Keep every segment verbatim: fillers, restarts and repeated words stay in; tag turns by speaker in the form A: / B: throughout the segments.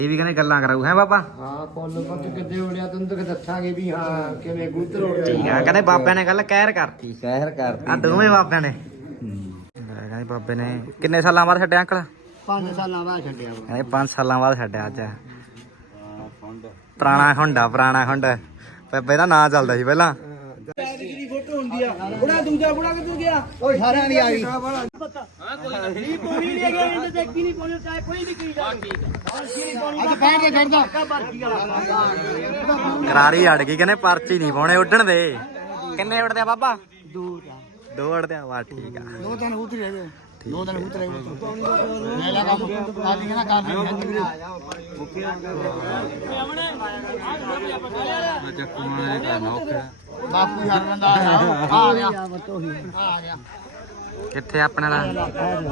A: ਇਹ ਵੀ ਕਹਿੰਦੇ ਗੱਲਾਂ ਕਰਾਊ ਹੈ ਬਾਬਾ।
B: ਹਾਂ ਕੋਲ ਪੱਕ ਕਿੱਦੇ ਉੜਿਆ ਤੈਨੂੰ ਤਾਂ ਦੱਸਾਂਗੇ ਵੀ ਹਾਂ ਕਿਵੇਂ ਕਬੂਤਰ ਉੜਦੇ।
A: ਠੀਕ ਆ ਕਹਿੰਦੇ ਬਾਬਿਆਂ ਨੇ ਗੱਲ ਕਹਿਰ ਕਰਤੀ।
B: ਕਹਿਰ ਕਰਤੀ
A: ਆ ਦੋਵੇਂ ਬਾਬਿਆਂ ਨੇ। ਕਹਿੰਦੇ ਬਾਬੇ ਨੇ ਕਿੰਨੇ ਸਾਲਾਂ ਬਾਅਦ ਛੱਡਿਆ ਅੰਕਲ?
B: ਪੰਜ ਸਾਲਾਂ ਬਾਅਦ ਛੱਡਿਆ।
A: ਕਹਿੰਦੇ ਪੰਜ ਸਾਲਾਂ ਬਾਅਦ ਛੱਡਿਆ ਅੱਜ। ਪੁਰਾਣਾ ਹੁੰਡਾ ਪੁਰਾਣਾ ਹੁੰਦਾ ਬਾਬੇ ਦਾ ਨਾਂ ਚੱਲਦਾ ਸੀ ਪਹਿਲਾਂ।
B: ਦੀ ਫੋਟੋ ਹੁੰਦੀ ਆ ਬੁੜਾ ਦੂਜਾ ਬੁੜਾ ਕਿੱਥੇ ਗਿਆ? ਓਏ ਸਾਰਿਆਂ ਦੀ ਆ ਗਈ। ਹਾਂ ਕੋਈ ਨਹੀਂ ਪੂਰੀ ਨਹੀਂ ਗਿਆ ਇਹਦੇ ਤੇ ਕੀ ਨਹੀਂ ਪਹੁੰਚਿਆ ਚਾਹੇ ਕੋਈ ਵੀ ਕੀ ਜਾ। ਠੀਕ ਹੈ ਅੱਜ ਬੈਠ ਕੇ ਖੜਦਾ ਬਾਰਕੀ ਵਾਲਾ
A: ਕਰਾਰੀ ਅੜ ਗਈ ਕਹਿੰਦੇ ਪਰਚੀ ਨਹੀਂ ਪਾਉਣੇ ਉੱਡਣ ਦੇ। ਕਿੰਨੇ ਉੱਡਦੇ ਆ ਬਾਬਾ?
B: ਦੋ
A: ਦੋ ਉੱਡਦੇ ਆ। ਵਾਹ ਠੀਕ ਆ।
B: ਦੋ ਦਿਨ ਉਤਰ ਰਹੇ ਦੋ ਦਿਨ ਉਤਰ ਰਹੇ ਲੈ ਲਾ ਕੰਮ ਆ ਜੀ ਨਾ ਕਰ ਦੇ ਬਾਪੂ ਯਾਰ ਬੰਦਾ ਆ ਗਿਆ ਆ ਗਿਆ
A: ਕਿੱਥੇ ਆਪਣੇ ਨਾਲ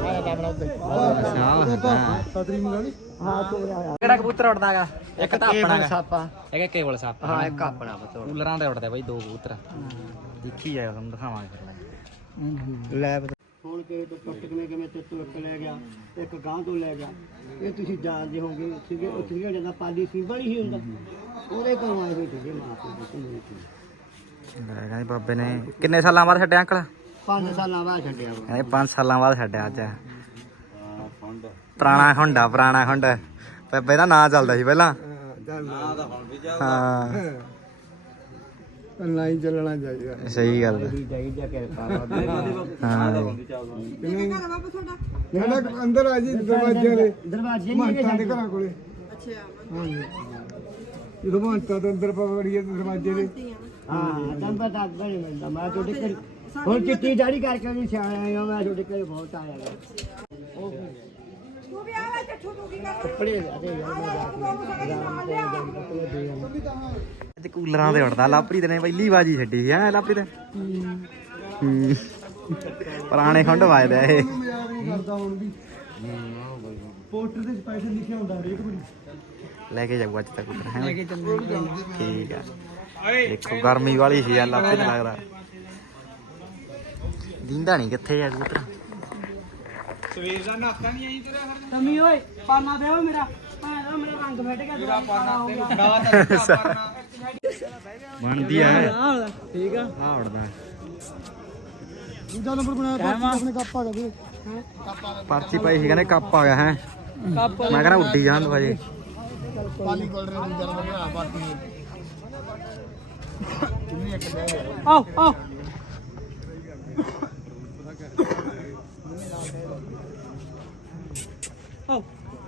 A: ਕਿਹੜਾ ਕਬੂਤਰ ਉੱਡਦਾ ਹੈਗਾ? ਇੱਕ ਤਾਂ ਆਪਣਾ
B: ਸਾਪਾ
A: ਇੱਕ ਕੇਵਲ ਸੱਪ।
B: ਹਾਂ ਇੱਕ ਆਪਣਾ ਬਤੌੜ
A: ਕੂਲਰਾਂ ਦੇ ਉੱਡਦੇ ਬਾਈ ਦੋ ਕਬੂਤਰ। ਦੇਖੀ ਜਾਓ ਤੁਹਾਨੂੰ ਦਿਖਾਵਾਂਗੇ।
B: ਲੈ ਹੁਣ ਕੇ ਤੋਂ ਟੁੱਟ ਕਿਵੇਂ ਕਿਵੇਂ ਤੇ ਟੁੱਟ ਲੈ ਗਿਆ ਇੱਕ ਗਾਂ ਤੋਂ ਲੈ ਗਿਆ। ਇਹ ਤੁਸੀਂ ਜਾਣਦੇ ਹੋਗੇ ਸੀਗੇ ਉੱਥੇ ਜਾਂਦਾ ਪਾਲੀ ਸਿੰਬਲ ਹੀ ਹੁੰਦਾ ਉਹਦੇ ਕੋਲ ਆਏ ਹੋਏ ਸੀਗੇ ਮਾਂ ਪਿਓ।
A: ਕਹਿੰਦੇ ਬਾਬੇ ਨੇ ਕਿੰਨੇ ਸਾਲਾਂ ਬਾਅਦ ਛੱਡਿਆ ਅੰਕਲ?
B: ਪੰਜ ਸਾਲਾਂ ਬਾਅਦ ਛੱਡਿਆ।
A: ਕਹਿੰਦੇ ਪੰਜ ਸਾਲਾਂ ਬਾਅਦ ਛੱਡਿਆ ਅੱਜ। ਪੁਰਾਣਾ ਹੁੰਦਾ ਪੁਰਾਣਾ ਹੁੰਦਾ ਬਾਬੇ ਦਾ ਨਾਂ ਚੱਲਦਾ ਸੀ ਪਹਿਲਾਂ। ਹਾਂ
B: ਨਹੀਂ ਚੱਲਣਾ ਚਾਹੀਦਾ।
A: ਸਹੀ ਗੱਲ
B: ਚਾਹੀਦਾ ਕਿਰਪਾ
A: ਹਾਂ।
B: ਜਿਹੜਾ ਅੰਦਰ ਆ ਜੀ ਦਰਵਾਜ਼ੇ ਦੇ ਦਰਵਾਜ਼ੇ ਮਾਂਟਾਂ ਦੇ ਘਰਾਂ ਕੋਲੇ। ਅੱਛਾ ਹਾਂਜੀ ਜਦੋਂ ਮਾਂਟਾਂ ਦੇ ਅੰਦਰ ਪਵੜੀਏ ਦਰਵਾਜ਼ੇ ਦੇ। ਹਾਂ ਤਾਂ ਪਤਾ ਨਹੀਂ ਮਿਲਦਾ। ਮੈਂ ਤੁਹਾਡੇ ਘਰ ਹੁਣ ਚਿੱਟੀ ਦਾੜੀ ਕਰਕੇ ਨਹੀਂ ਸਿਆਣਿਆ ਮੈਂ ਤੁਹਾਡੇ ਘਰ ਬਹੁਤ ਆਇਆ ਉਹ ਤੂੰ ਵੀ ਆਵਾ ਚੱਠੂ ਤੂੰ ਕੀ ਕਰ ਕੱਪੜੇ ਦੇ
A: ਅੱਜ ਕੂਲਰਾਂ ਤੇ ਉੱਡਦਾ ਲਾਪਰੀ ਨੇ ਪਹਿਲੀ ਬਾਜੀ ਛੱਡੀ ਸੀ ਹੈ ਲਾਪਰੀ ਤੇ। ਹੂੰ ਪੁਰਾਣੇ ਖੰਡ ਵੱਜਦਾ ਇਹ।
B: ਪੋਸਟਰ ਤੇ ਸਪੈਸ਼ਲ ਲਿਖਿਆ ਹੁੰਦਾ ਹਰੇਕ ਵਾਰੀ।
A: ਲੈ ਕੇ ਜਾਊਗਾ ਅੱਜ ਤੱਕ ਕੂਲਰ ਹੈ। ਠੀਕ ਆ। ਦੇਖੋ ਗਰਮੀ ਵਾਲੀ ਸੀ ਯਾਰ ਲਾਪਰੀ ਤੇ ਲੱਗਦਾ ਦਿੰਦਾ ਨਹੀਂ ਕਿੱਥੇ ਆ ਕਬੂਤਰ।
B: ਸਵੇਰ ਦਾ ਨਾਤਾ ਨਹੀਂ ਆਈ ਤੇਰਾ ਫਿਰ ਤਮੀ ਓਏ ਪਾਨਾ ਦੇ ਓ ਮੇਰਾ ਆ ਮੇਰਾ ਰੰਗ ਫਟ ਗਿਆ ਤੇਰਾ ਪਾਨਾ ਤੈਨੂੰ
A: ਬਣਦੀ ਆ।
B: ਠੀਕ ਆ
A: ਆ ਉੜਦਾ
B: ਦੂਜਾ ਨੰਬਰ ਬਣਾਇਆ ਆਪਣੇ ਕੱਪ ਆ ਗਏ ਹੈ
A: ਪਰਚੀ ਪਾਈ ਸੀ ਕਹਿੰਦੇ ਕੱਪ ਆ ਗਿਆ ਹੈ।
B: ਕੱਪ
A: ਮੈਂ ਕਹਿੰਦਾ ਉੱਡੀ ਜਾਣ ਦੋ ਹਜੇ।
B: ਪਾਲੀ ਕੋਲ ਰੇ ਦੂਜਾ ਨੰਬਰ ਬਣਾ ਬਾਕੀ ਕਿੰਨੀ ਇੱਕ ਦੇ ਆਓ ਆਓ ਆਓ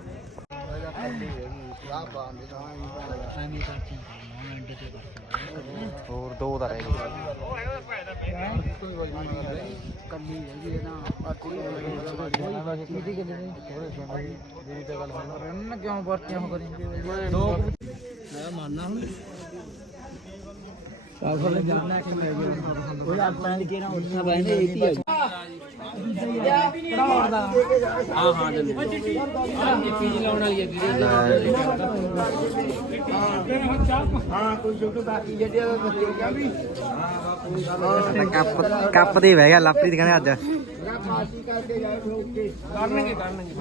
A: ਹੋਰ ਦੋ ਦਾ ਰਹਿ ਗਏ।
B: ਕੱਲੀ ਹੈਗੀ ਨਾ ਬਾਕੀ ਕਿਹਦੀ ਕਿਹਦੀ ਥੋੜੇ ਸੁਣ ਜਿਹੜੀ ਤੇ ਗੱਲ ਸੁਣ ਇਹਨਾਂ ਕਿਉਂ ਵਰਤਿਆ ਹੋ ਕਰੀ ਦੋ ਮੈਂ ਮੰਨਣਾ ਹੁਣ ਸਾਫਰ ਜਾਣਾ ਕਿ ਮੈਂ ਉਹ ਆਪਾਂ ਨੇ ਕਿਹੜਾ ਉੱਠਣਾ ਪੈਂਦੇ ਇੱਕ ਹੀ ਹੈ ਹਾਂ ਹਾਂ ਜਲਦੀ ਪੀਜੀ ਲਾਉਣ ਵਾਲੀ ਹੈ ਵੀਰੇ। ਹਾਂ ਕੋਈ ਛੋਟੋ ਬਾਕੀ ਜਿਹੜੇ ਬੱਚੇ ਕਿਹਾ ਵੀ
A: ਕੱਪ ਕੱਪ ਦੇ ਬਹਿ ਗਿਆ ਲਾਪਰੀ ਦੀ ਕਹਿੰਦੇ ਅੱਜ।
B: ਮਾਸੀ ਕਰਕੇ ਜਾਏ ਓਕੇ ਕਰਨਗੇ ਕਰਨਗੇ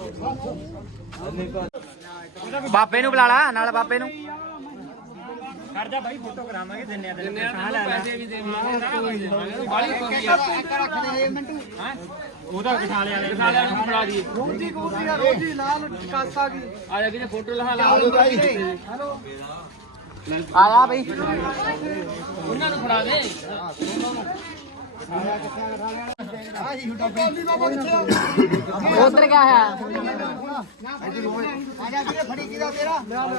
B: ਹਾਂ
A: ਬਾਬੇ ਨੂੰ ਬੁਲਾ ਲਾ ਨਾਲ ਬਾਬੇ ਨੂੰ।
B: ਕਰ ਜਾ ਭਾਈ ਫੋਟੋ ਕਰਾਵਾਂਗੇ ਦਿੰਨੇ ਆ ਦਿੰਨੇ ਆ ਪੈਸੇ ਵੀ ਦੇਵਾਂਗੇ ਸਾਰਾ ਕੁਝ ਦੇਵਾਂਗੇ ਬਾਲੀ ਖੁਸ਼ੀ ਆ। ਇੱਕ ਰੱਖ ਦੇ ਮਿੰਟੂ ਹੈ ਉਹਦਾ ਕਿਸਾਲੇ ਵਾਲੇ ਕਿਸਾਲੇ ਵਾਲੇ ਨੂੰ ਫੜਾ ਦਈਏ। ਰੋਜੀ ਕੋਸੀ ਆ ਰੋਜੀ ਲਾਲ ਕਾਸਾ ਕੀ ਆ ਜਾ ਵੀਰੇ ਫੋਟੋ ਲਹਾ ਲਾ ਦੋ ਭਾਈ। ਹੈਲੋ
A: ਆਇਆ ਬਈ
B: ਉਹਨਾਂ ਨੂੰ ਫੜਾ ਦੇ ਆ ਜੀ ਛੋਟਾ ਬੋਲੀ ਬਾਬਾ ਕਿੱਥੇ ਆ
A: ਉਧਰ ਗਿਆ ਹੈ।
B: ਆ ਜਾ ਵੀਰੇ ਫੜੀ ਕਿਦਾ ਤੇਰਾ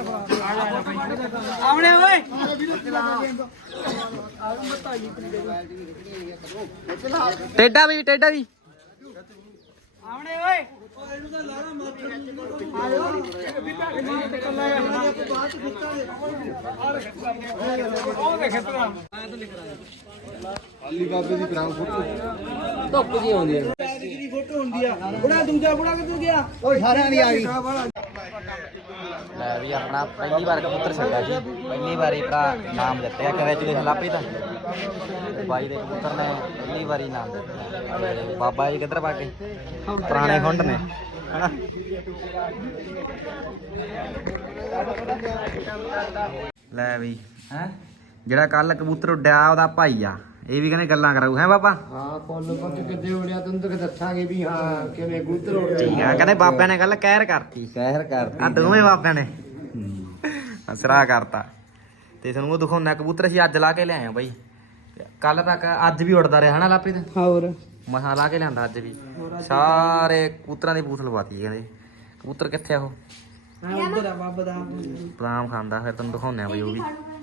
B: ਆਵਣੇ ਓਏ
A: ਟੇਡਾ ਵੀ ਟੇਡਾ ਵੀ
B: ਆਵਣੇ ਓਏ ਇਹਨੂੰ ਤਾਂ ਲਾਣਾ ਮਾਰ ਆਇਓ ਬਿੱਟਾ ਕਿੰਨਾ ਤੇ ਕੱਲਾ ਆ ਬਾਅਦ ਚ ਖਿੱਚਾਂਗੇ ਉਹ ਦੇਖ ਤਰਾ ਮੈਂ ਤਾਂ ਲਿਖ ਰਹਾ ਅਲੀ ਬਾਬੇ ਦੀ ਕਰਾਉ ਫੋਟੋ ਧੁੱਪ ਜੀ ਆਉਂਦੀ ਹੈ ਦੀ ਫੋਟੋ ਹੁੰਦੀ ਆ ਬੁੜਾ ਦੂਜਾ ਬੁੜਾ ਕਿੱਥੇ ਗਿਆ? ਓਏ ਸਾਰਿਆਂ ਦੀ ਆ ਗਈ।
A: ਲੈ ਵੀ ਆਪਣਾ ਪਹਿਲੀ ਵਾਰ ਕਬੂਤਰ ਛੱਡਿਆ ਸੀ। ਪਹਿਲੀ ਵਾਰੀ ਭਰਾ ਨਾਮ ਦਿੱਤੇ ਆ ਕੰਗ੍ਰੈਚੁਲੇਸ਼ਨ ਲਾਪਰੀ ਦਾ। ਬਾਈ ਦੇ ਕਬੂਤਰ ਨੇ ਪਹਿਲੀ ਵਾਰੀ ਨਾਮ ਦਿੱਤਾ। ਬਾਬਾ ਜੀ ਕਿੱਧਰ ਪਾ ਕੇ ਪੁਰਾਣੇ ਖੁੰਡ ਨੇ ਲੈ ਵੀ ਹੈ ਜਿਹੜਾ ਕੱਲ ਕਬੂਤਰ ਉੱਡਿਆ ਉਹਦਾ ਭਾਈ ਆ, ਇਹ ਵੀ ਕਹਿੰਦੇ ਗੱਲਾਂ ਕਰਾਊ ਹੈ ਬਾਬਾ।
B: ਹਾਂ ਕੋਲ ਪੱਕ ਕਿੱਦੇ ਉੜਿਆ ਤੈਨੂੰ ਤਾਂ ਦੱਸਾਂਗੇ ਵੀ ਹਾਂ ਕਿਵੇਂ ਕਬੂਤਰ ਉੱਡਿਆ।
A: ਠੀਕ ਆ, ਕਹਿੰਦੇ ਬਾਬਿਆਂ ਨੇ ਗੱਲ ਕਹਿਰ ਕਰਤੀ,
B: ਕਹਿਰ ਕਰਤੀ
A: ਆ ਦੋਵੇਂ ਬਾਬਿਆਂ ਨੇ ਅਸਰਾ ਕਰਤਾ। ਤੇ ਤੁਹਾਨੂੰ ਉਹ ਦਿਖਾਉਣਾ ਕਬੂਤਰ ਅਸੀਂ ਅੱਜ ਲਾ ਕੇ ਲਿਆਏ ਆ ਬਾਈ, ਕੱਲ ਤੱਕ ਅੱਜ ਵੀ ਉੱਡਦਾ ਰਿਹਾ ਹਨਾ ਲਾਪਰੀ ਤੇ।
B: ਹੋਰ
A: ਮਸਾ ਲਾ ਕੇ ਲਿਆਂਦਾ ਅੱਜ ਵੀ, ਸਾਰੇ ਕਬੂਤਰਾਂ ਦੀ ਪੂਛ ਲਵਾਤੀ ਕਹਿੰਦੇ। ਕਬੂਤਰ ਕਿੱਥੇ ਆ ਉਹ?
B: ਉਧਰ ਆ ਬਾਬਾ ਦਾ
A: ਬਦਾਮ ਖਾਂਦਾ, ਫਿਰ ਤੈਨੂੰ ਦਿਖਾਉਂਦੇ ਆ ਬਾਈ ਉਹ ਵੀ।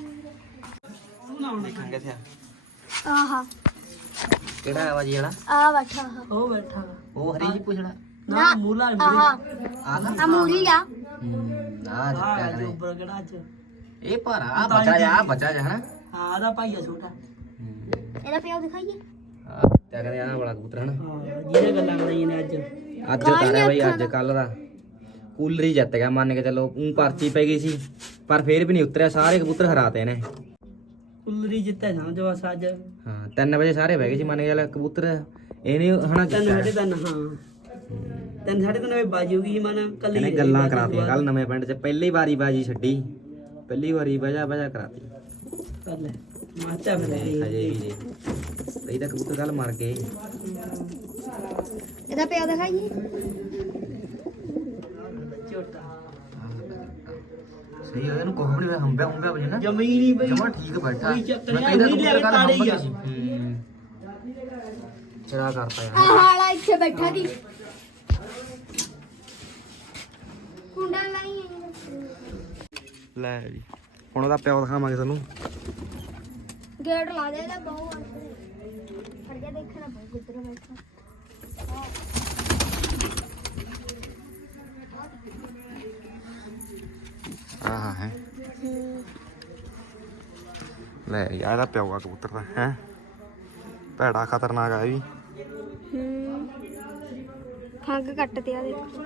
A: ਦੇਖਾਂ ਕਿੱਥੇ ਆ?
C: ਆਹਾ
A: ਕਿਹੜਾ ਆ ਬਾਜੀ ਵਾਲਾ?
C: ਆ ਬੈਠਾ
B: ਉਹ ਬੈਠਾ
A: ਉਹ ਹਰੀ ਜੀ ਪੁੱਛਣਾ
C: ਨਾ
B: ਮੂਲਾ
C: ਆਹਾ
A: ਆ ਨਾ
C: ਆ ਮੂਲੀ ਆ
A: ਆ ਜੱਟਾ ਕਹਿੰਦੇ
B: ਉੱਪਰ ਕਿਹੜਾ ਅੱਜ
A: ਇਹ ਭਾਰਾ ਆ ਬੱਚਾ ਜਾ ਬੱਚਾ ਜਾ ਹਨਾ।
B: ਹਾਂ ਦਾ ਭਾਈ ਆ ਛੋਟਾ।
C: ਇਹਦਾ ਪਿਓ ਦਿਖਾਈਏ।
A: ਆ ਤੇ ਕਹਿੰਦੇ ਆ ਵਾਲਾ ਕਬੂਤਰ ਹਨਾ।
B: ਹਾਂ ਜਿਹਨੇ ਗੱਲਾਂ ਕਰਾਈਆਂ ਨੇ ਅੱਜ
A: ਅੱਜ ਉਤਾਰਿਆ ਬਾਈ, ਅੱਜ ਕੱਲ ਦਾ ਕੂਲਰ ਹੀ ਜਿੱਤ ਗਿਆ ਮੰਨ ਕੇ ਚੱਲੋ। ਊਂ ਪਰਚੀ ਪੈ ਗਈ ਸੀ ਪਰ ਫੇਰ ਵੀ ਨਹੀਂ ਉਤਰਿਆ, ਸਾਰੇ ਕਬੂਤਰ ਹਰਾਤੇ ਨੇ।
B: ਕੁੱਲਰੀ ਜਿੱਤੇ ਸਮਝੋ ਬਸ ਅੱਜ
A: ਹਾਂ ਤਿੰਨ ਵਜੇ ਸਾਰੇ ਬਹਿ ਗਏ ਸੀ ਮੰਨ ਕੇ ਚੱਲ ਕਬੂਤਰ ਇਹ ਨਹੀਂ ਹਨਾ
B: ਤਿੰਨ
A: ਕੀਤਾ।
B: ਸਾਢੇ ਤਿੰਨ ਹਾਂ ਤਿੰਨ ਸਾਢੇ ਤਿੰਨ ਵਜੇ ਬਾਜੀ ਹੋ ਗਈ ਸੀ ਮਨ ਕੱਲੀ
A: ਇਹਨੇ ਗੱਲਾਂ ਕਰਾਤੀਆਂ ਕੱਲ ਨਵੇਂ ਪਿੰਡ 'ਚ ਪਹਿਲੀ ਵਾਰੀ ਬਾਜੀ ਛੱਡੀ, ਪਹਿਲੀ ਵਾਰੀ ਵਜਾ ਵਜਾ ਕਰਾਤੀ।
B: ਕਰ ਲੈ ਮਾਚਾ ਫਿਰ
A: ਹਜੇ ਵੀ ਜੀ ਇਹ ਤਾਂ ਕਬੂਤਰ ਕੱਲ ਮਰ ਗਏ।
C: ਇਹਦਾ ਪਿਓ ਦਿਖਾਈਏ।
B: ਛੋਟਾ
A: ਸਹੀ ਆ, ਇਹਨੂੰ ਕੋਹ ਬੜੀ ਹੰਬਿਆ ਹੰਬਿਆ ਵਜੇ ਨਾ
B: ਜ਼ਮੀਨ ਬਈ
A: ਜਮਾ ਠੀਕ ਬੈਠਾ।
B: ਕੋਈ ਚੱਕਰ
A: ਮੈਂ
B: ਨਹੀਂ,
A: ਕਹਿੰਦਾ
B: ਨਹੀਂ ਲਿਆਵੇ
A: ਕਬੂਤਰ ਕੱਲ
B: ਤਾੜੇ ਹੀ
A: ਹੰਬਿਆ
B: ਆ।
A: ਸੀ। ਹੂੰ ਚੜਾ ਕਰਤਾ ਯਾਰ।
C: ਆਹ ਹਾਲਾ ਇੱਥੇ ਬੈਠਾ ਦੀ ਕੁੰਡਾ ਲਾਈ
A: ਲੈ ਜੀ ਹੁਣ ਉਹਦਾ ਪਿਓ ਦਿਖਾਵਾਂਗੇ ਤੁਹਾਨੂੰ।
C: ਗੇਟ ਲਾ ਦੇ ਇਹਦਾ ਬਹੁਤ ਫੜ ਕੇ ਦੇਖਣਾ ਬਹੁਤ ਕਿੱਧਰ ਬੈਠਾ।
A: ਆਹ ਹੈ ਲੈ ਯਾਰ ਇਹਦਾ ਪਿਓ ਆ ਕਬੂਤਰ ਦਾ ਹੈ, ਭੈੜਾ ਖਤਰਨਾਕ ਆ ਇਹ ਵੀ।
C: ਹੂੰ ਖੰਗ ਕੱਟ ਤੇ ਆ ਦੇਖ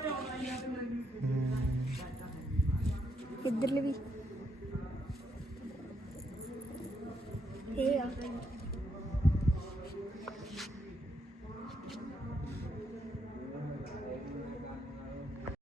C: ਇੱਧਰਲੇ ਵੀ ਇਹ ਆ